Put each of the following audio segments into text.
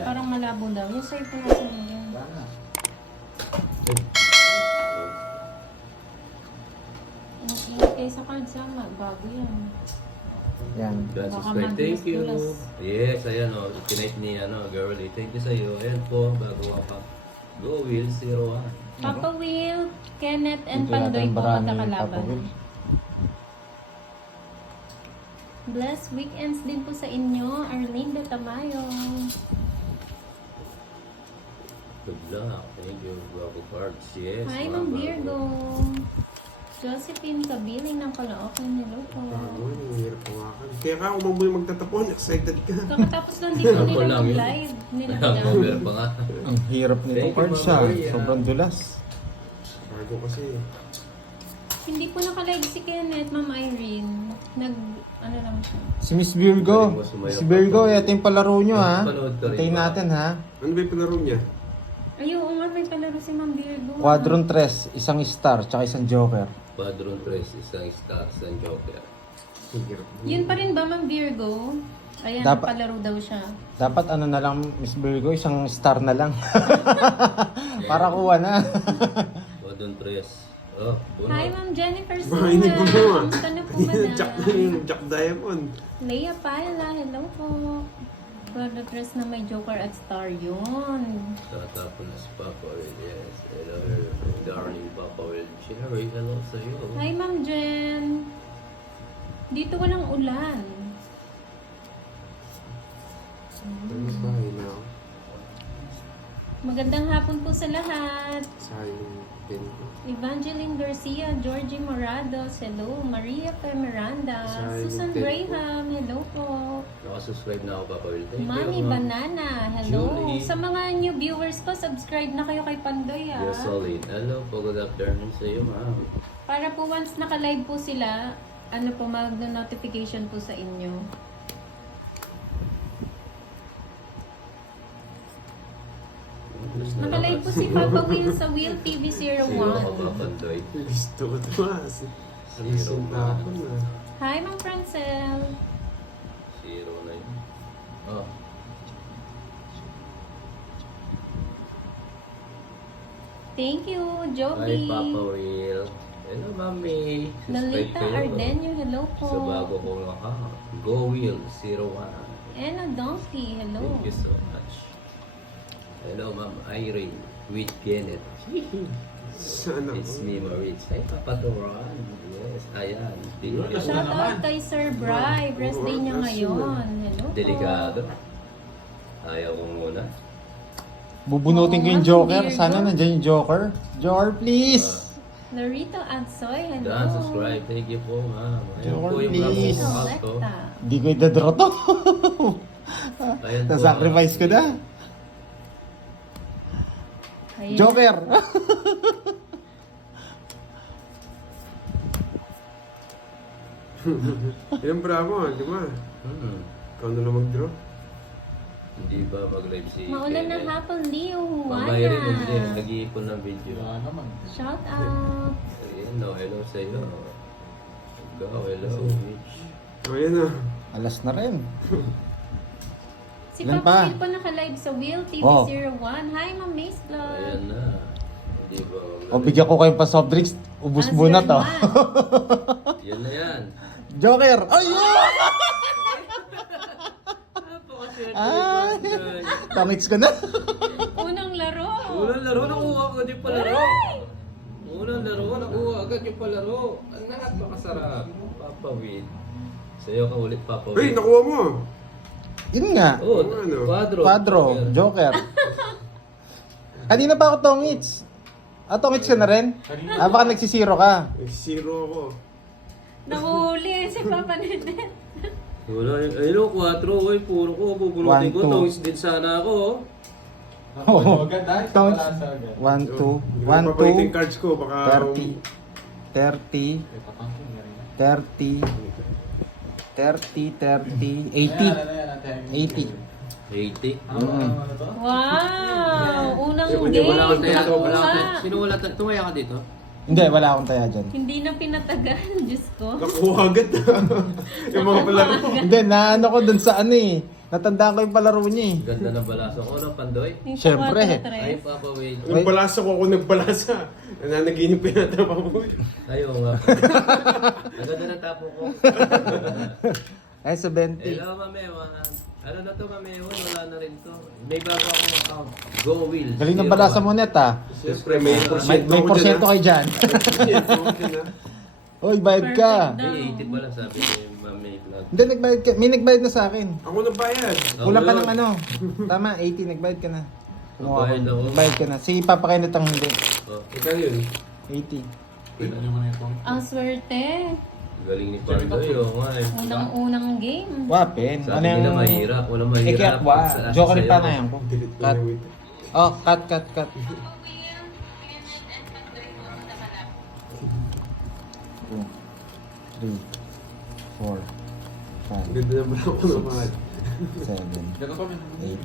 Parang malabo daw. Yung sa'yo po nasa mo yan. Ingat kayo sa cards ha. Bago yan. Yan. God Baka subscribe. Thank you. magdulas-dulas. Yes, ayan o. Tonight ni girlie. Thank you sa'yo. Ayan po, bago ka. Go Will 01. Papa Will, Kenneth, and Dito natin Pandoy po maraming magkakalaban. papawin. Blessed weekends din po sa inyo, Arlinda Tamayo. Good luck. Thank you, Bravo Cards. Yes. Hi, mga Ma'am bago. Virgo. Josephine Kabiling ng Caloocan. Hello po. Ang hirap pumakan. Kaya ka umamboy magtatapon, excited ka. Kakatapos lang dito Ako nila lang yun. mag-live. Nila Cover Bidan. pa nga. Ang hirap nito Thank you, cards Ma'am siya. Maria. Sobrang dulas. Bago kasi. Hindi po naka-live si Kenneth, Ma'am Irene. Ano lang siya. Si Miss Virgo. Miss Virgo, ito yung palaro nyo ha. Panood ka rin Hintayin ba? natin ha. Ano ba yung palaro niya? Ay, oo nga, may palaro si Ma'am Virgo. Quadron 3, isang star, tsaka isang joker. Quadron 3, isang star, isang joker. Ang hirap. Yun pa rin ba, Ma'am Virgo? Ayan, Dapat- palaro daw siya. Dapat ano na lang, Miss Virgo, isang star na lang. Para kuha na. Quadron 3. Oh, buno. Hi, Ma'am Jennifer Makinig mo Sina. mo ah. Kamusta na po, Jack na madam? yung Jack Diamond. Leia Pala, hello po. Brother Chris na may Joker at Star yun. Tatapon na si Papa Will. Yes. Hello, darling Papa Will. Sherry, hello sa'yo. Hi, Ma'am Jen. Dito walang ulan. Ano ba na ako? Magandang hapon po sa lahat. Sayang pin ko. Evangeline Garcia, Georgie Morados, hello. Maria P. Miranda, Sayang Susan pin ko. Graham, hello po. Nakasubscribe na ako, Papa Will. Thank Mami you. Banana, hello. Julie. Sa mga new viewers ko, subscribe na kayo kay Pandoy ah. You're solid. Hello po, good afternoon sa'yo, ma'am. Para po once naka-live po sila, ano po, mag-notification po sa inyo. Naka-live po si Papa Will sa Will TV Zero ka 01. ba, Pandoy? Listo ko ito ah. Zero na. Tapon ah. Hi, Ma'am Francel. Zero na yun. Oh. Thank you, Hi, Joby. Papa Will. Hello, Mami. Subscribe Lolita kayo. Ardenio, hello po. Sa bago kong account. Go Will 01. Anna Donkey, hello. Thank you so much. Hello, Ma'am Irene with Kenneth. Sana It's ko. me, Maritz. Hi, Papa Turan. Yes, ayan. Shout out kay Sir Bry. Birthday niya ngayon. Hello po. Delikado. Ayaw ko muna. Bubunutin ko yung Oo, joker. Virgo. Sana nandiyan yung joker. Joker, please. Larito Adsoy, hello. Dan, subscribe. Thank you po, ma'am. Ayan Joker, po yung please. vlog ko. Alto. Selecta. Hindi ko idadraw to. Ayan po, Na-sacrifice ko na. Ayan. Joker. Ilang bravo ah, di ba? Ikaw na lang mag-draw. Hindi ba mag-live si Maulan na Kenneth? hapon, Leo. Mamaya rin hindi. Juana. Nag-iipon ng video. Shout out. Ayan, no. Hello sa'yo. Go, hello, Mitch. O yan ah. Alas na rin. Si Ilan Papa pa? Will pa naka-live sa Will TV Oh. 01. Hi, Ma'am Mace Vlog. Ayan na. Hindi ba O bigyan ko kayo pa soft drinks. Ubus muna to. Yan na yan. Joker. Ayun! Ay! Tangits ko na. Unang laro. Unang laro, nakuha agad yung palaro. Unang laro, nakuha agad yung palaro. Ang napakasarap. Papa Will. Sa'yo ka ulit, Papa Hey, Will. nakuha mo! Yun nga. Oh, Ano? quadro. Joker. Kanina pa ako tongits. Tongits ka na rin? Baka nagsisiro ka. Zero ako. Nahuli si Papa Nedet. Wala yung, ayun o, 4. Uy, puro ko. Bubunutin ko. 1, 2. Tawis din sana ako. Tongits. 1, 2. Hindi ko 1, papalitin yung 2. cards ko, baka... 30. 30. 30. 30, 30, 80. 80. 80. Wow! Unang Hindi, game. wala akong taya, Wala Nakuha. ka. Sino wala? Tumaya ka dito? Hindi, wala akong taya dyan. Hindi na pinatagal. Diyos ko. Nakuha agad ah. Yung mga palaro. Hindi, naano ko dun sa ano eh. Natandaan ko yung palaro niya eh. Ganda ng balaso ko, no, Pandoy? Yung Syempre. 4-3. Ay, Papa Will. Nagbalasa ko ako nagbalasa. Nananaginip pa yata pa mo. Ayaw nga. Ang ganda ng tapo ko. Ay, 70. Hello, Mamewa. Ano na to, Mamewa? Wala na rin to. May bago akong account. Go Will. Galing ng balasa mo net ah. Siyempre, may May porsyento kayo dyan. Oy, bayad ka. May 80 pala sabi ni Mami Vlog. Hindi, nagbayad ka. May nagbayad na sa akin. Ako nagbayad. Kulang pa ng ano. Tama, 80. Nagbayad ka na. Kumuha Nagbayad ko. ako. Nagbayad ka na. Si Papa Kenneth ang hindi. Oh, Ikaw yun. 80. Ang swerte. galing ni Pandoy. Oo nga eh. Unang-unang game. Wapin. Sabi Ano yung... nila mahirap. Wala mahirap. Ikiakwa. Joker rin pa na yan ko. Delete ko Cut. na wait. Oh, cut. 2, 3, 4, 5, Ganda naman ako naman. 7, 8,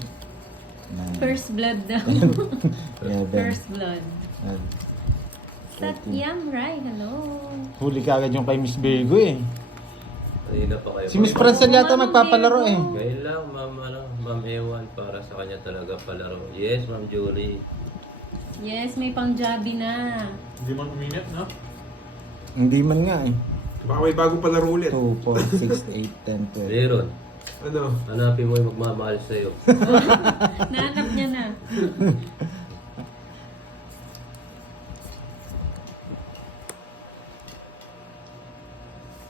9, First blood daw. 11, First blood. 12, 13. Satyam Rai, hello. Huli ka agad yung kay Miss Virgo eh. Kanina pa kayo. Si Miss Francel yata magpapalaro eh. Ngayon lang, Ma'am Ewan, para sa kanya talaga palaro. Yes, Ma'am Julie. Yes, may pang-jabi na. Hindi man uminit, no? Hindi man nga eh. Baka may bagong palaro ulit. 2, 4, 6, 8, 10, 12. Meron. Ano? Hanapin mo yung magmamahal sa'yo. Nahanap niya na.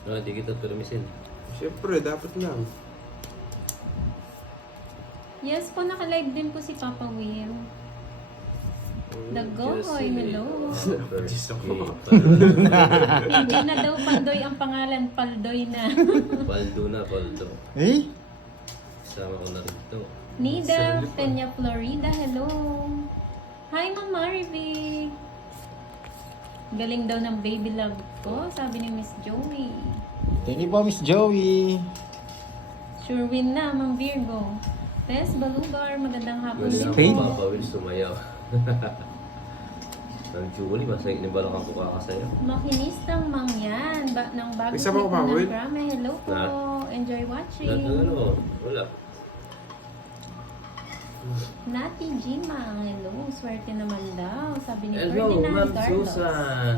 No, hindi kita turmisin. Siyempre, dapat lang. Yes po, naka-live din po si Papa Will. Dagoy, hello. First ako. game. Hindi na daw Pandoy ang pangalan, Paldoy na. Paldo na, Paldo. Eh? Sama ko na rin ito. Nida, Peña, Florida, hello. Hi, Ma'am Marivy. Galing daw ng baby love ko, sabi ni Miss Joey. Thank you po, Miss Joey. Sure win na, Ma'am Virgo. Tess Balugar, magandang hapon Galing din ako Spain? po. papawil sumayaw. Ma'am Julie, masayag ni Balak ako kakasayaw. Makinistang mangyan, ng bago May sama ko, Papa Will? programa. Hello po, Na? enjoy Lahat watching. ng ano, wala. Nati Jima, hello, swerte naman daw. Sabi ni Hello, Ferdinand Ma'am Carlos. Susan.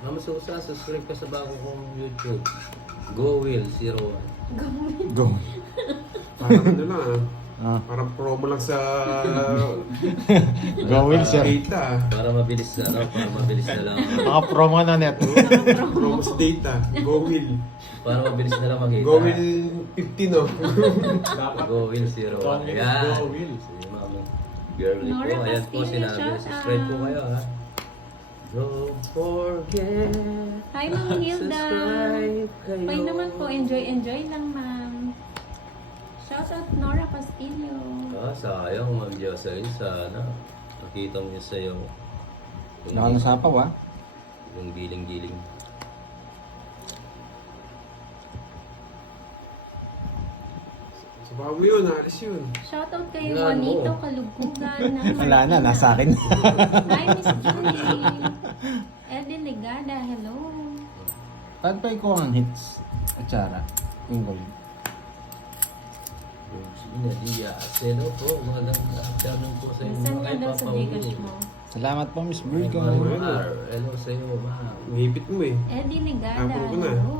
Ma'am Susan, subscribe ka sa bago kong YouTube. Go Will 01. Go. Parang ano lang ah. Ah. Parang promo lang sa Go, Will, sir. data. Para mabilis na, ano, para mabilis na lang. Mga promo na net. Promo sa data. Go Will. Para mabilis na lang makita. Go Will 15 oh. Dapat. Go Will 01. Go Will, Ayan. Go Will. Si Ma'am Girlie po. Nora Ayan po Castillo, sinabi. shout Subscribe po out. kayo ha. Don't forget. Hi, Ma'am Hilda. Subscribe kayo. Pay naman po, enjoy lang, ma'am. Shout out Nora Castillo. Sayang Ma'am Jocelyn. Sana nakita mo yun sa'yo. Nakanasapaw ah. Yung giling-giling. Sa bago yun, alis yun. Shout out kay Wala Juanito mo. Kalugkugan ng Wala na, Marikina. nasa akin. Hi, Miss Julie. Eden Legada, hello. Paano pa ikaw ang hits? At Chara. Yung goal. Gina Diaz. Hello po. Magandang afternoon po sa inyo. Saan nga Kay daw sa Papa Gcash Will. mo? Salamat po, Miss Kay Virgo. Mar. Hello sa iyo, ma'am. Ngipit mo eh. Eddie Legada, Apple ko na. hello.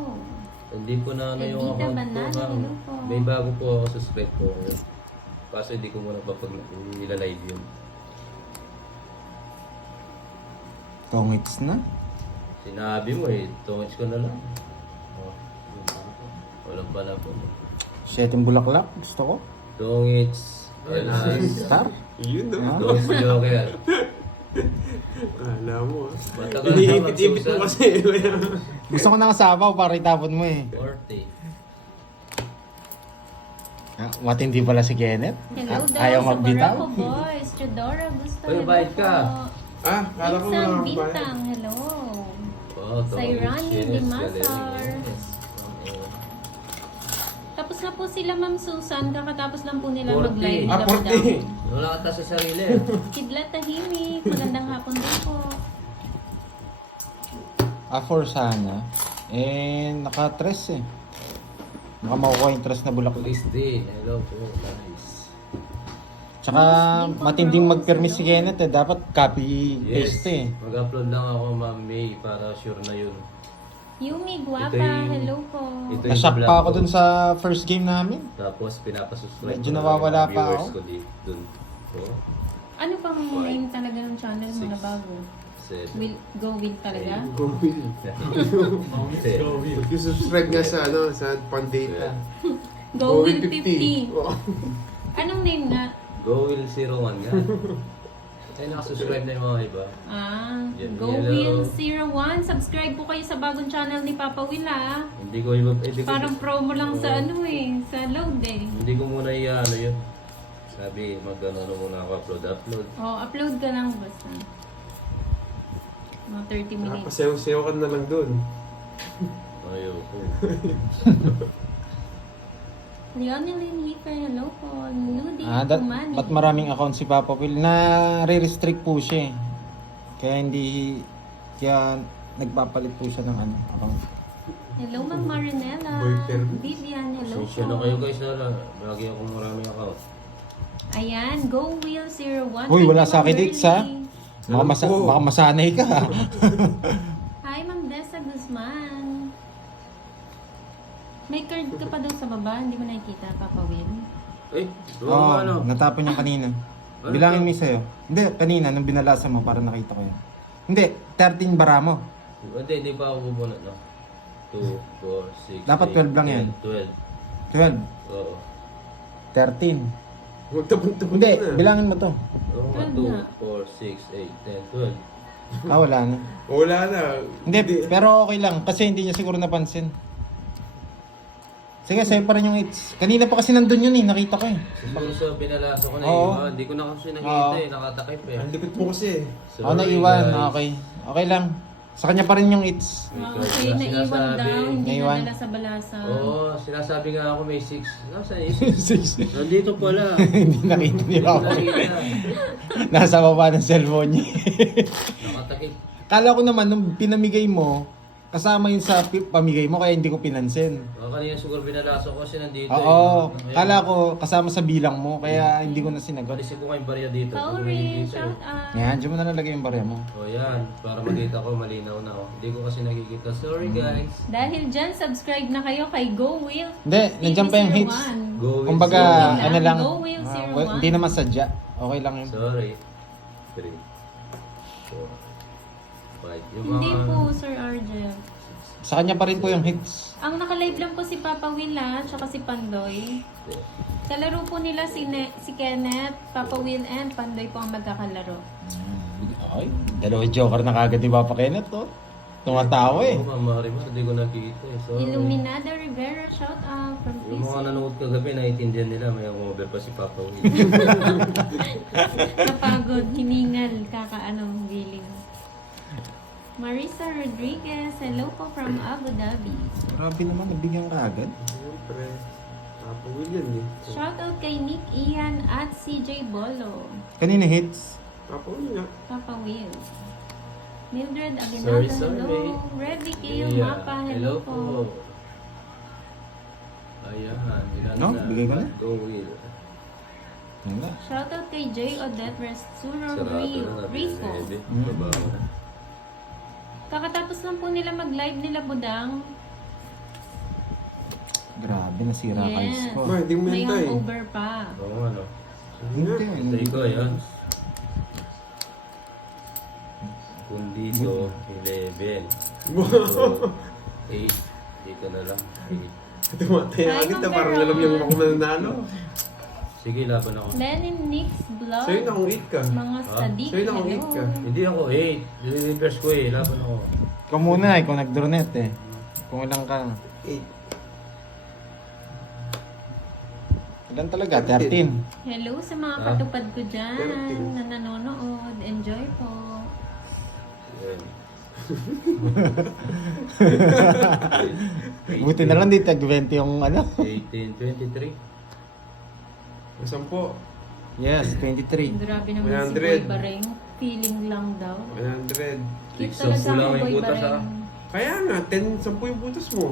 Hindi po na ano yung Edita account ko, Banana, ma'am. hello po. May bago po ako suspect po. Kaso hindi ko muna pa pag nilalive yun. Tongits na. Sinabi mo eh, tungits ko na lang. Oh, walang pala po. Setting bulaklak. Gusto ko. Tungits. Star. Yun Ah. no. Tungits Joker. Alam mo ah. Matagal na Iniipit-ipit mo kasi. Gusto ko nakasabaw para itapon mo eh. 40. Ah, matindi pala si Kenneth. Hello Ah, daw ayaw sa magbitaw. Barako Boys. Chudora, gusto. Uy, hello bayad po. ka. Ah, kala ko Isang mga bintang, hello. Oh, Sairani Yes, Dimasar. galing. Yes. Oo. Tapos na po sila, Ma'am Susan. Kakatapos lang po nila 40. mag-live. Ah, 40. Wala ka sa sarili. Kidlat Tahimik. Magandang hapon din po. A4 sana. Eh, naka-tres eh. Baka makukuha yung trust na bulaklak. Police din. Hello po. Nice. Tsaka matinding mag-permis si Kenneth eh. Dapat copy-paste eh. Mag-upload lang ako, Ma'am May, para sure na yun. Yumi, guwapa. Ito yung- Hello po. Ito yung Nashock vlog pa ako ko. dun sa first game namin. Tapos pinapasuscribe Medyo ko na nawawala yung pa viewers ako. ko dun. So, Ano pang name talaga ng channel mo na Six. bago? 7. Go with talaga? Go Will. Go, Will. Mag-subscribe nga sa sa Pandata. Go with 50. Oo. Anong name nga? Go Will 01 nga. Ay, nakasubscribe na yung mga iba. Go Hello. Will 01. Subscribe po kayo sa bagong channel ni Papa Will ah. Hindi ko iba, hindi ko, Parang promo lang sa ano eh, sa load eh. hindi ko muna ano yun. Sabi, mag-ano muna ako, upload. Oh, upload ka lang basta. Mga 30 minutes. Pasayaw-sayaw ka na lang doon. Ayoko. Lionel Enrique, hello po. Nudi Kumani. Ba't maraming account si Papa Will? Na re-restrict po siya eh. Kaya nagpapalit po siya ng account. Hello, Ma'am Marinella. Boyfriend. Vivian, hello Pasensya na po. kayo guys, lagi akong maraming account. Ayan, Go Will 01. Uy, wala Thank you, sa akin Ma'am dito sa... Berly. Baka masanay ka. Hi, Ma'am Dessa Guzman. May card ka pa daw sa baba, hindi mo nakikita, Papa Will. Ay, Oo, ano? natapon yung kanina. Ano Bilangin to? mo yung sa'yo. Hindi, kanina, nung binalasa mo, para nakita ko yun. Hindi, 13 bara mo. Hindi pa ako bubunot, no? 2, 4, 6, Dapat 12 lang yan. 12. 12, Oo. 13. Magtabon-tabon Hindi, na. bilangin mo to. Oo nga, 12 na. 2, 4, 6, 8, 10, 12. Wala na. Wala na. Hindi, pero okay lang. Kasi hindi niya siguro napansin. Sige, sa'yo pa rin yung hits. Kanina pa kasi nandun yun eh, nakita ko eh. Siguro sa binalasa ko na Oo. iwan. Hindi ko na kasi nakita Oo. eh. Nakatakip eh. Ang likod mo kasi. Sorry, Ako naiwan, guys. okay. Okay lang. Sa kanya pa rin yung hits. Okay, naiwan daw, hindi Naiwan. nadala sa balasa. Oo, sinasabi nga ako may 6. Nasaan yung 6? 6. Nandito pala. Hindi nakita ni Hindi ko Papa. nakita. Nasa baba ng cellphone niya. Nakatakip. Kala ko naman, nung pinamigay mo, kasama yun sa pamigay mo, kaya hindi ko pinansin. Kanina siguro binalasa ko kasi nandito Oo, eh. kala ko kasama sa bilang mo, kaya hindi ko na sinagot. Alisin ko kayong barya dito. Sorry, Dito, shout out. Yan, dyan mo na nalagay yung barya mo. O yan, para makita ko malinaw na ako. Hindi ko kasi nakikita. Sorry guys. Dahil dyan, subscribe na kayo kay Go Will. Hindi, nandiyan pa yung hits. 01. Go with Kumbaga, zero. ano lang, Go Will 01. hindi naman sadya. Okay lang yun. Sorry. 3, 4, 5. Yung Hindi mga... po, Sir Argel. Sa kanya pa rin po yung hits. Ang nakalive lang po si Papa Will tsaka si Pandoy. Kalaro po nila si Kenneth, Papa Will, and Pandoy po ang magkakalaro. Ay, dalawang joker na kagad ni Papa Kenneth, oh. Tumatawa eh. Oo, Mama Marimar, hindi ko nakikita eh. Sorry. Illuminada Rivera, shout out from Yung mga PC. nanood kagabi, naiintindihan nila. May over pa si Papa Will. Napagod, hiningal, giling. Marisa Rodriguez, hello po from Abu Dhabi. Grabe naman, nabigyan ka agad. Siyempre. Papa Will yan eh. Shout out kay Nick Ian at CJ Bolo. Kanina hits. Papa Will nga. Papa Will. Mildred Sorry, Aguinaldo, sorry. hello. Reddy Kale Yeah. Mapa, hello po. Ayan, ilan No, bigay ko na. Go Will. Yan na. Shout out kay J. Odette Resturo Sarado na Rico. natin. Mm. Babaw na. Kakatapos lang po nila mag-live nila Budang. Grabe, nasira ka yung score. Ma, hindi mo May yan tayo. hangover pa. Oo, ano. Hindi. Rico, ayan. Kundito, 11. So, 8. Dito na lang. 8. Tumatay Hi, na agad na Ma'am parang Veron. alam yung ako mananalo. Sige, laban ako. Lenin Nix Vlog. Sa'yo na kung 8 ka. Mga sadik, Sa'yo na kung hello. 8 ka. Hindi ako 8. I-reverse ko eh. Laban ako. Ikaw muna, ikaw nag-dronet eh. Kung ilang ka. 8. Ilan talaga? 13. Hello sa mga Ah. katupad ko dyan 13. na nanonood. Enjoy po. Ayan. Buti na lang di tag 20 yung ano. 18, 23. Ang 10. Yes, 23. Grabe naman si 100. Boy Bareng. Feeling lang daw. 100. Cute Sampu talaga lang ang yung Boy butas, Bareng. Kaya nga, 10 yung butas mo.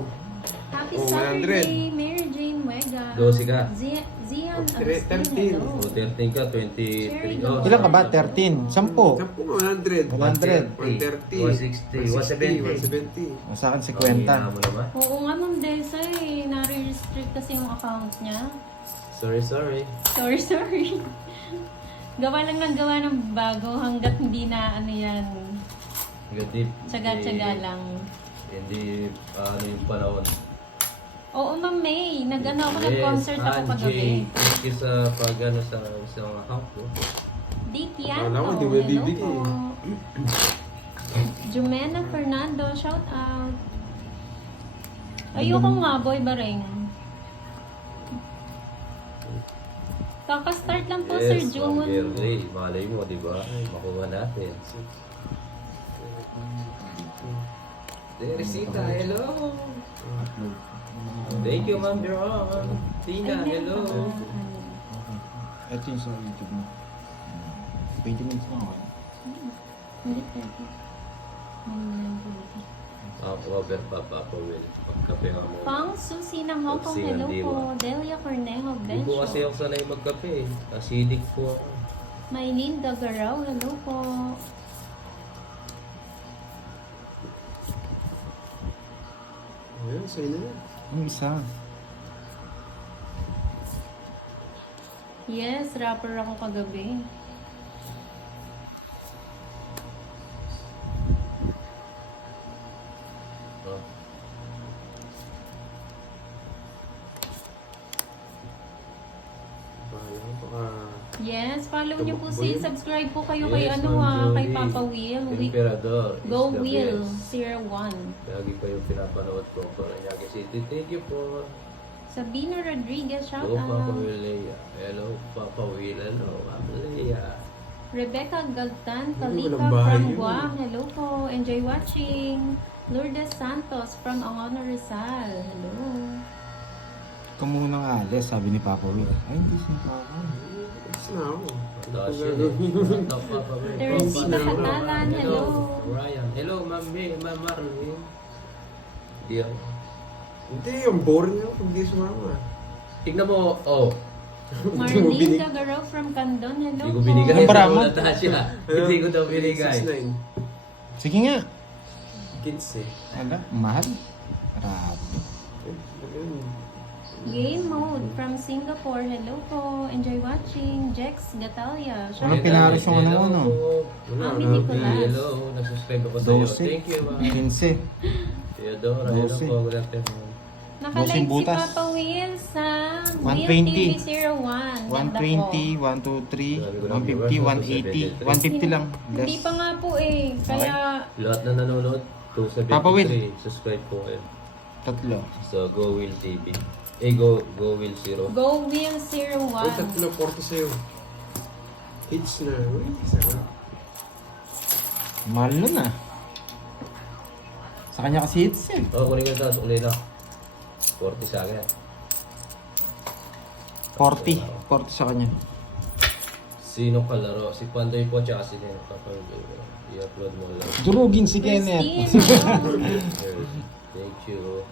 Happy Oh, 100. Saturday, Mary Nuega. 12 ka. Zian Oh, Agustin, 13. hello. O, 13 ka, 23. Oh, Ilan ka ba? 13? 10. 100. 100. 130. 160. 170. Sa akin, Ang 50. hina mo naman. Oo nga, Ma'am Desa eh. Nare-restrict kasi yung account niya. Sorry. Sorry. Gawa lang ng gawa ng bago hanggat hindi na ano yan. Hindi. Tsaga-tsaga lang. Hindi, ano yung panahon. Oo, Ma'am May. Nag-ano ako, nag-concert ako Angie, kagabi. thank you sa pag-ano sa mga account ko. Di Akala Piano. ko, di mo Hello bibigay. po. Jumena Fernando, shout out. Ayoko nga, Boy Bareng. Kaka-start lang po, Sir Yes, June. Ma'am Gerly. Malay mo, di ba? Makuha natin. Teresita, hello! Thank you, Ma'am Jeron. Tina, hello! Ito yung sa YouTube mo. 20 minutes na ako. Hindi pwede. Over pa, Papa Will. Pagkape nga mo. Pang Susi ng Hong Kong, hello po. Delia Cornejo, Hindi po kasi Bencho. ako sanay magkape. Acidic po ako. Maylin Dagaraw, hello po. Ayun, sa'yo na yan. Yung isa. Yes, rapper ako kagabi. Oh. Bahala ko, baka... Yes, follow niyo po Tumakbo si yun. subscribe po kayo Yes, kay ano Ma'am kay Joey. Papa Will. Emperador is Go the Will best. 01. Lagi ko yung pinapanood ko for Anyagi City. Thank you po. Sabina Rodriguez, shout Hello, Papa out. Will Leia. Hello, Papa Will. Hello, Papa Leia. Rebecca Galtan, Ay, Kalika walang bahay from yun. Guam. Hello po. Enjoy watching. Lourdes Santos from Angono Rizal. Hello. Ikaw munang alis, sabi ni Papa Will. Ay, hindi siya Papa. Alis na ako. Ano Taas ko yun. gagawin? Hello, Papa Will. Teresita Papa, Catalan, hello. Ryan. Hello, Ma'am May. Ma'am Marlene. Hindi ako. Hindi, yung boring ako pag di sumama. Tignan mo, oh. Marlene binig- Dagaraw from Candon. Hello Hindi ko po. binigay. Ang para mo? Natasha. Hindi ko daw binigay. 6'9". Sige nga. 15. Ala, mahal. Grabe. Ayun. Game mode from Singapore. Hello po. Enjoy watching. Jex Gatalia. Shout Walang out. pinaris yung ano mo, no? Wala, Ami wala. Nicolas. Hello, nag-subscribe ako sa'yo. 12. Thank you, ma'am. 15. Theodora, hello 12. po. Good afternoon. Nakalive Bossing si butas. Papa Will sa 120. Will TV01. Ganda 120, po. 123, 150, 180. 150 lang. Hindi Less. pa nga po eh. Kaya Lahat na nanonood, 273. Papa Will. Subscribe po kayo. Tatlo. So, Go Will TV. Go Will 0. Go Will Ay, 01. tatlo, 40 sa'yo. Hits na. Uy, sarap. Mahal nun ah. Sa kanya kasi hits eh. Oh, kunin ko ito. Sukulay na. 40 sa akin. 40. 40 sa kanya. Sino kalaro? Si Pandoy po, tsaka si Neno. I-upload mo lang. Durugin si Kenneth. Christine, hello. Thank you.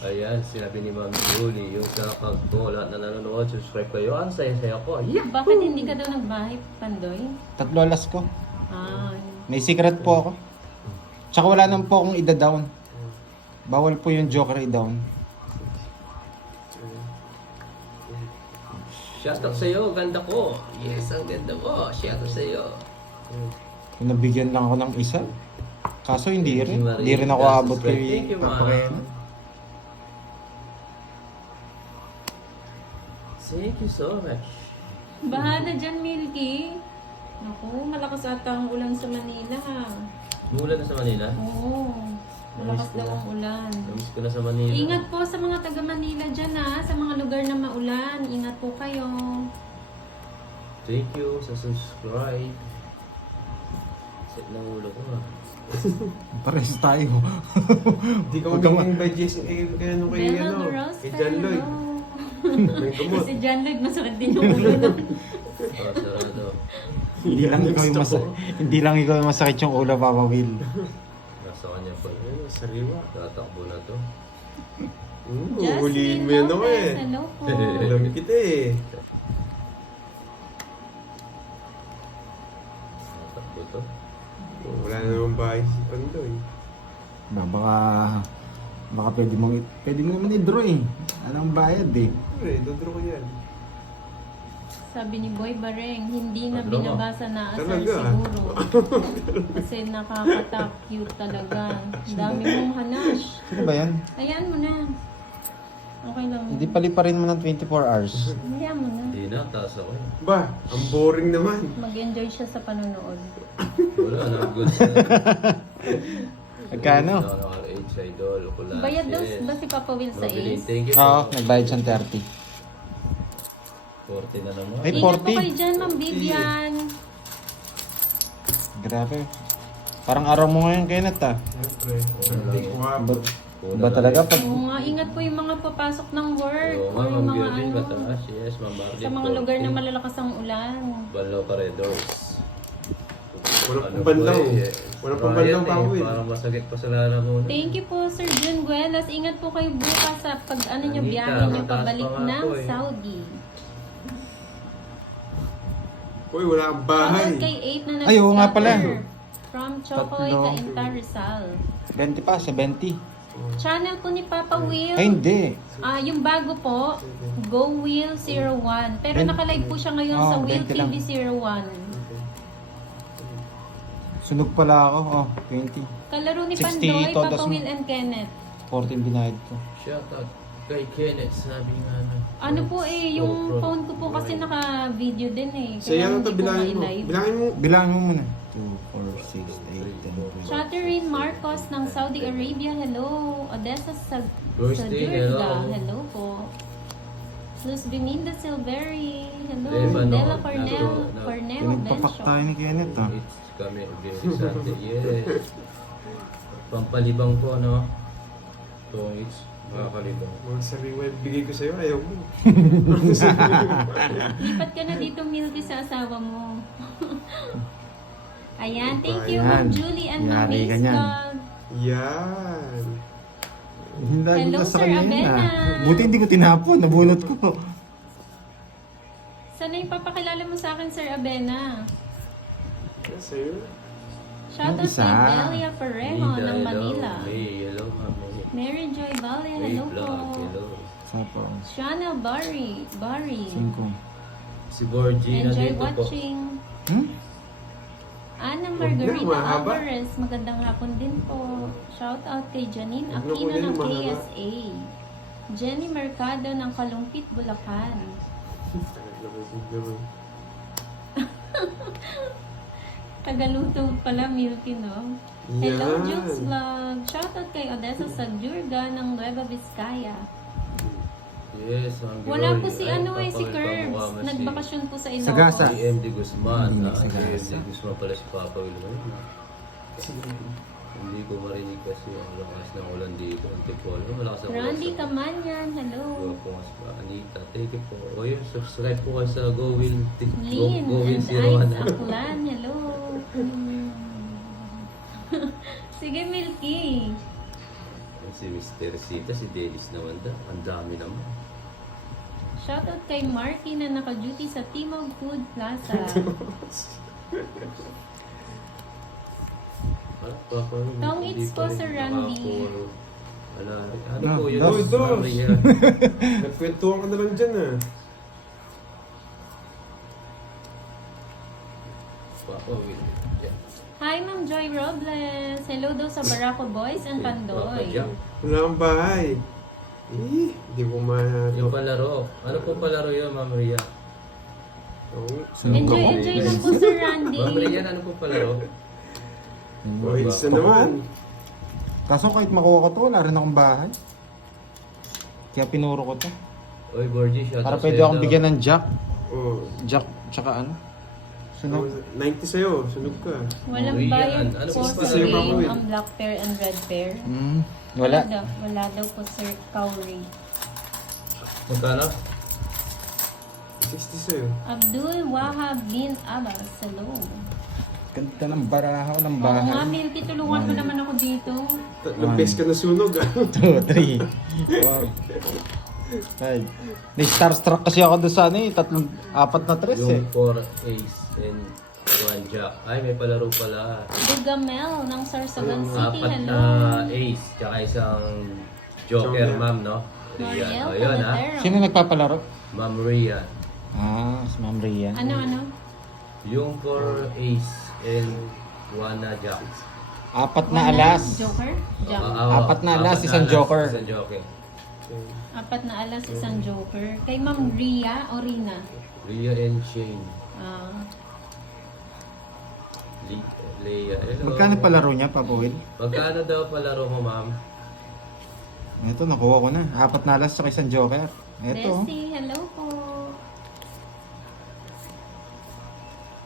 Ayan, sinabi ni Ma'am Julie, yung sa kagpo, lahat na nanonood, subscribe kayo. Ang saya-saya ko. Yeah! Bakit hindi ka daw nagbahay, Pandoy? Tatlo alas ko. Ah, May secret po ako. Tsaka wala naman po akong ida-down. Bawal po yung Joker i-down. Shoutout sa'yo, ganda ko. Yes, ang ganda mo. Shoutout sa'yo. Kung nabigyan lang ako ng isa. Kaso hindi Thank you, rin. Marie. Hindi rin ako That's abot right. kay Thank you, Papa ma'am. Kenneth. Thank you so much. baha na dyan, Milky. Naku, malakas ata ang ulan sa Manila ha. Umulan na sa Manila. Oo, malakas daw ang ulan. Namiss ko na sa Manila. Ingat po sa mga taga Manila dyan ha, sa mga lugar na maulan. Ingat po kayo. Thank you sa subscribe. Set ng ulo ko ha. Pares tayo. Hindi ka Huwag ka umingin by Jason. Kaya nung kay, Bella ano, Duroster, kay John Lloyd. hello. May gamot. Si John Lloyd, masakit din yung ulo nun. Oh, sarado. Hindi lang ikaw yung hindi lang ikaw yung masakit yung ulo, Papa Will. Nasa kanya pa. Ayun, sariwa. Tatakbo na to. Huliin Jasmine mo yan ako Lopez, eh. hello po. Alam kita eh. Takbo to. Wala na namang bahay si Pandoy. Baka pwede mo naman i-draw eh. Anong bayad eh. Siyempre, dodro ko yan. Sabi ni Boy Bareng, hindi na Padro ka. binabasa na asar Talaga? siguro. Kasi nakakatak, cute talaga. Dami mong hanash. Ano ba yan? Hayaan mo na. Okay lang. Hindi paliparin mo ng 24 hours. Hayaan mo na. Hindi na, taas ako eh. Ba, ang boring naman. Mag-enjoy siya sa panonood. Wala na, good sa... Magkano? RH Idol, Kulas. Bayad daw ba si Papa Will sa Mabilis, Ace? thank you Oo, po. nagbayad siyang 30. 40 na naman. Ay, Ingat po 40. kayo dyan, Ma'am Vivian. Grabe. Parang araw mo ngayon, Kenneth ah. Siyempre, Wala. hindi ko hapo. Ba talaga pag... Oo nga, ingat po yung mga papasok ng work. Oo nga, Or yung Ma'am mga Gervin, ano, mataas. Yes, Ma'am Marley. sa mga lugar na malalakas ang ulan. Banlaw Corridors. Walang Ano pambandaw. po eh, Walang Ryan pambandaw eh, pa ako eh. Parang masakit pa sa lalamunan. Thank you po, Sir Jun Guelas. Ingat po kayo bukas sa pag ano nyo, Anita, biyahe nyo mataas pabalik pa nga ng po eh. Saudi. Uy, wala kang bahay. Shoutout kay 8 na Ay, oo nga pala. From Chocolate Tatlo. Cainta Rizal. 20 pa, 70. Channel po ni Papa Will. Ay, hindi. Yung bago po, Go Will 01. Pero nakalive po siya ngayon sa Oh, Will 20 lang. TV 01. Sunog pala ako. Oh, 20. Kalaro ni 60 Pandoy, todas Papa mo. Will and Kenneth. 14 binayad ko. Shout out kay Kenneth, sabi nga na. Ano po yung GoPro. phone ko po kasi naka-video din eh. Sa yan hindi ito, ko bilangin mo. ma-live. Bilangin mo. Bilangin mo muna. 2, 4, 6, 8, 10, 12. Catherine Marcos ng Saudi Arabia, hello. Odessa Roystin, Sadurga, hello. hello po. Luz Biminda Silveri, hello. Devano, Della Cornel, Nago, Cornel Pinagpapak Bencho. tayo ni Kenneth ah. It's kami, very Sante, yes. Pampalibang ko, no? So, it's makakalibang. Mga sariwal, bigay ko sa'yo, ayaw mo. Lipat ka na dito, Milky, sa asawa mo. Ayan, thank you, Ayan. Ma'am Julie and Ma'am Yari ka Mace niyan. Vlog. Yan. Hindi Hello, ko sa Sir kanya yun Abena. ah. Buti hindi ko tinapon, nabunot ko. Sana yung papakilala mo sa akin, Sir Abena. Yan sa'yo. Shoutout Yung isa. kay Delia Parejo Nida, ng hello. Manila. Hey, hello, mami. Mary Joy Valle, Hey, hello po. vlog, hello. Sapo. Chanel Barry. 5. Si Borgie na Enjoy dito po. watching. Ana Huwag Margarita na, mahaba. Alvarez, magandang hapon din po. Shout out kay Janine Huwag na Aquino kunin ng yung mahaba. KSA. Jenny Mercado ng Kalumpit, Bulacan. Tagaluto pala, Milky, no? Hello, Yan. Jukes Vlog. Shout out kay Odessa Sadurga ng Nueva Vizcaya. Yes, ang Wala glory. po si Ay, ano eh, si papakita Curbs. mo kami Nagbakasyon po sa Ilocos. Sagasa. Si MD Guzman. Hindi ha? Si nagsagasa. MD Guzman pala si Papa Will. Hindi ko marinig kasi ang lakas ng ulan dito. Ang tipol. Malakas ang ulan. Randy Kamanyan, hello. Po, Anita, thank you po. O yun, subscribe po kayo sa GoWin. Lynn GoWin and 01. Ice Aklan, hello. Sige, Milky. Si Mr. Sita, si Dennis naman daw. Ang dami naman. Shoutout kay Marky na naka-duty sa Timog Food Plaza. Tong it's po, Sir Randy. Wala. Ano No, po yun? no, dos. Maria. Nagkwentuhan ka na lang dyan ah. Papa Will. Yeah. Hi, Ma'am Joy Robles. Hello daw sa Barako Boys and Papa Pandoy. Jack. Wala kang bahay. Hindi ko Yung mahanap. palaro. Ano po palaro yun, Ma'am Maria? Enjoy lang po, Sir Randy. Ma'am Maria, ano po palaro? Oh, hits na naman. Kaso kahit makuha ko to, wala rin akong bahay. Kaya pinuro ko to. Oy, Borgie, shout Para out pwede sa'yo akong daw. bigyan ng jack. Oh. Jack, tsaka ano? Sunog. 90 sa'yo, sunog ka. Walang Uy, bayad ano po po sa pala yun? game ang black pair and red pair. Wala. Wala daw po, Sir Cowrie. Magkano? 60 sa'yo. Abdul Wahab bin Abbas, hello. Ganda ng baraha ko ng Oo nga, bahay. Milky, tulungan mo naman ako dito. Tatlong beses ka nasunog ah. 2, 3, 4, 5. Na-starstruck kasi ako doon sa ano eh. 4 na tres eh. Yung 4 ace and 1 jack. Ay, may palaro pala. Dugamel ng Sorsogon City. 4 na Hello. ace, tsaka isang joker, Joker. ma'am, no? Noriel Rian. O, yun, ha? Palatero. Sino nagpapalaro? Ma'am Rian. Si Ma'am Rian. Ano? Yung 4 ace and 1 na jack. 4 na alas. Joker? Jack. Apat na alas, isang joker. Isang joker. 4 na alas, isang joker. Kay Ma'am Ria o Rina? Ria and Shane. Ah, Leia. Hello. Magkano palaro niya, Papuwid? Magkano daw palaro mo, ma'am? Ito, nakuha ko na. 4 na alas, saka isang joker. Ito, Bessie, hello po.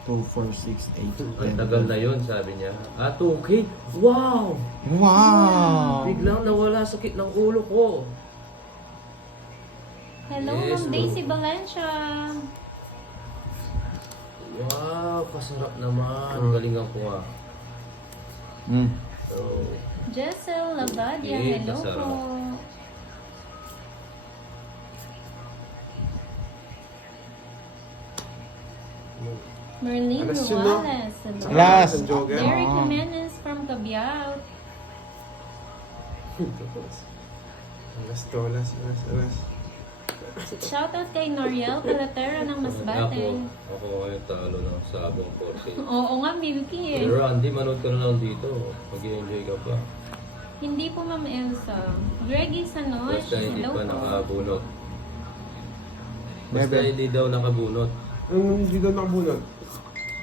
2, 4, 6, 8, Ang tagal na yun, sabi niya. 2K? Wow! 10. Wow! Biglang nawala sakit ng ulo ko. Hello, Yes, Ma'am Daisy Valencia. Wow, pasarap naman. Galingan ko nga. So, Jessel Lavadia, Okay, hello masarap. po. Merlin Alas yun, no? Ruales, hello. Alas. Isang joker. Derek Oo. Jimenez from Cabiao. Alas. Shoutout kay Noriel Palatero ng Masbate. ako ngayon talo ng sabong 40. Oo nga, Milky eh. Pero Randy, manood ka na lang dito. Mag-enjoy ka pa. Hindi po, Ma'am Elsa. Greggy Sanosh, Basta hindi hello pa po. nakabunot. Basta Bebe. hindi daw nakabunot. Hindi daw nakabunod.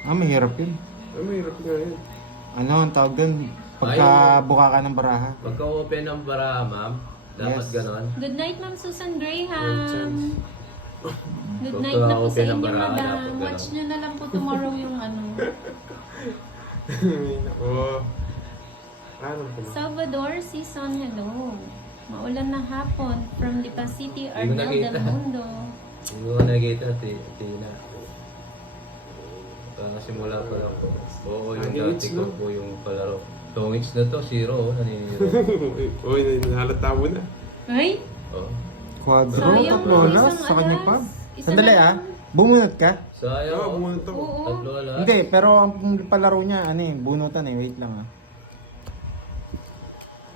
Mahirap yun. Ay, mahirap nga yun. Ano, ang tawag dun? Pagkabuka ka ng baraha. Pagka-open ng bara, ma'am, dapat Yes. ganon. Good night, Ma'am Susan Chance. Graham. Good Huwag night ka na po sa open ng inyo, baraha, madam. dapat ganun. Watch nyo na lang po tomorrow yung ano. Oo. Alam ko na. Salvador Season, hello. Maulan na hapon from Lipa City, Hindi ko Arnel nakita. Del Mundo. Hindi ko nakikita, Tina. Simula pa lang po. Oo, yung Tongits, dati ko no? po yung palaro. Tongits na to, 0, oh, naniniro. Uy, nahalata mo na. Ay, Oh. Quadro, sayang tatlo no, alas, isang sa kanya pa. alas. Isa Sandali na ah. lang. Bumunot ka? Sayang, Oo, oh. bumunod ako. Oo. Tatlo alas. Hindi, pero ang palaro niya, ano eh, bunutan eh. Wait lang ah.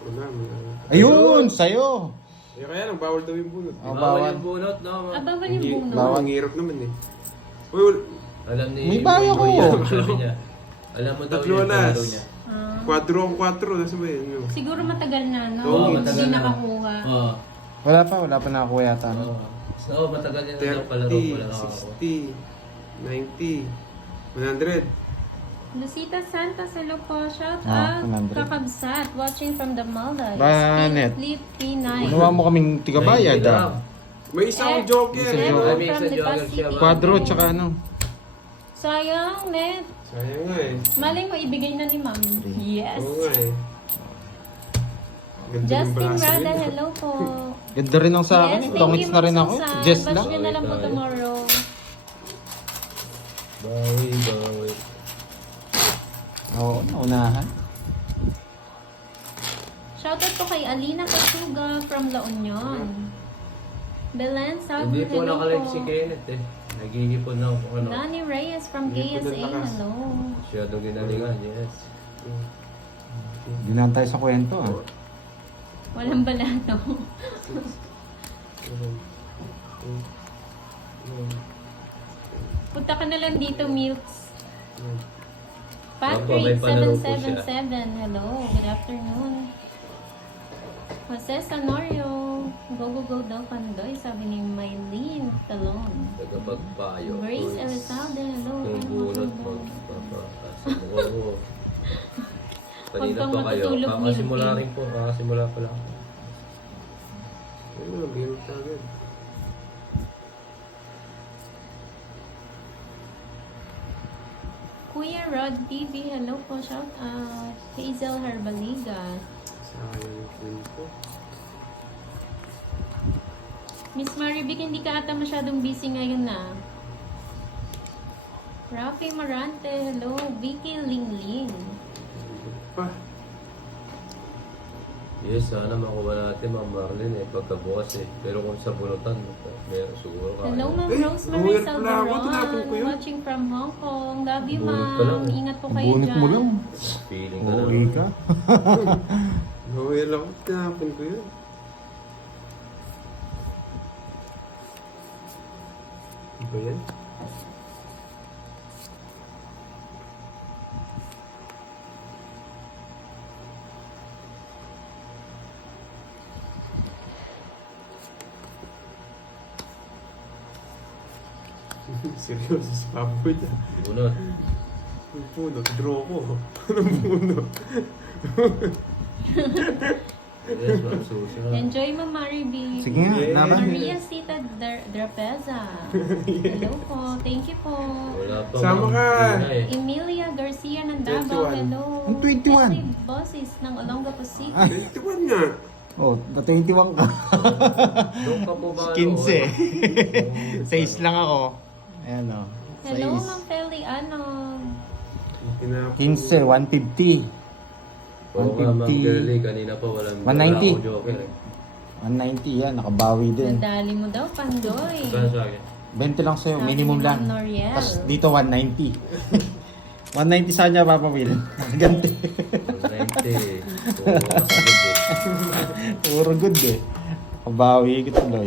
Wala. Ayun, sa'yo! Eh, kaya lang, bawal daw yung bunod. Oh, Bawal bawal. yung bunot, no? Ah, bawal yung bunot. Bawal. Ang hirap naman eh. Uy, Alam ni May bayo ko. sabi niya. Alam mo daw Tatlo yung alas. palaro niya. Ah, 4 ang 4. Nasa ba yun? siguro matagal na, no? Oo, matagal Hindi na. nakakuha. Oo. Wala pa nakakuha yata. Oo. So, matagal yan daw palaro. 30, Wala nakakuha. 60, 90, 100. Lucita Santos, hello po. Shout Ah, out. 100. Kakabsat, watching from the Maldives. Banet. Flip P9. Ginawa mo kaming tigabayad ah. May isang joker. Isang Evan joker. Ay, may from isang Lipa joker siya City. ba? Quadro, tsaka ano. Sayang, net. Sayang nga eh. Maling mo, ibigay na ni ma'am. Yes. Oo nga eh. Ganda ng Justin braso Rada, yun. hello po. Ganda rin ang sa akin. Yes, thank Tongits you, na rin Ma'am ako. Susan. Jess Bash lang. nyo na lang po Bye, bye. tomorrow. Bawi. Oo, naunahan. Shoutout po kay Alina Kasuga from La Union. Belen South, Hindi po hello nakalive si po. Kenneth eh. Nagigipon ng ano. Danny Reyes from Hindi po KSA, naglakas. hello. Masyadong ginalingan, yes. Ginantay sa kwento ah. Walang balato. Punta ka na lang dito, Milks. Opo, may Patrick palaro po 777, hello. Good afternoon. Jose Sanorio, go go go daw Pandoy, sabi ni Maylene Talon. Tagapagpayo. Grace Elizalde, hello. Kung bunot, magpapakasa mo. Kanina Huwag kang pa kayo. matutulog, Kakasimula Milky. rin po. Kakasimula pa lang. Ayun, game agad. Kuya Rod TV, hello po, shout out. Hazel Harbaliga. Sayang yung film ko. Miss Marivic, hindi ka ata masyadong busy ngayon na. Rafi Marante, hello. Vicky Lingling. Pa. Yes, sana makuha natin, Ma'am Marlene, pagkabukas eh. Pero kung sa bunutan, meron siguro kaya. Hello, Ma'am Eh, Rosemary uwi pala ako, tinapon ko Salvaron. yun. Watching from Hong Kong. Love you, Bunot ka lang. ma'am. Ingat po kayo Bunot dyan. mo lang. Feeling ka lang. Okay ka? Nawala ako, tinapon ko yun. Ano ba yan? Seryoso si Papa niya. Bunot. Yung puno, draw ko. Anong puno? Yes, Ma'am Susan. Enjoy, Ma'am Maribel. Sige nga, Yeah. laban. Maria Sita Drapeza. Hello po. Thank you po. Wala pa, Sama Ma'am. ka. Ina eh. Emilia Garcia ng Davao. 21. Hello. Ang 21. Leslie Bosses ng Olongapo City. 21 nga. Oh, na 21 ka. Doon ka po ba? 15. 6 lang ako. Ayan o. Hello, Ma'am Feli Anog. Tinapon 15, 150. Oo nga, Ma'am 150. Girlie, kanina pa walang 190. wala akong joker eh. 190 yan, nakabawi din. Nadali mo daw, Pandoy. Saan sa akin? 20 lang sa'yo, Sabi minimum ni Ma'am lang. Noriel. Tapos dito 190. 190 sa kanya, Papa Will. Ganti. 190. Oo, kasi good eh. Puro good eh. Kabawi ko tuloy.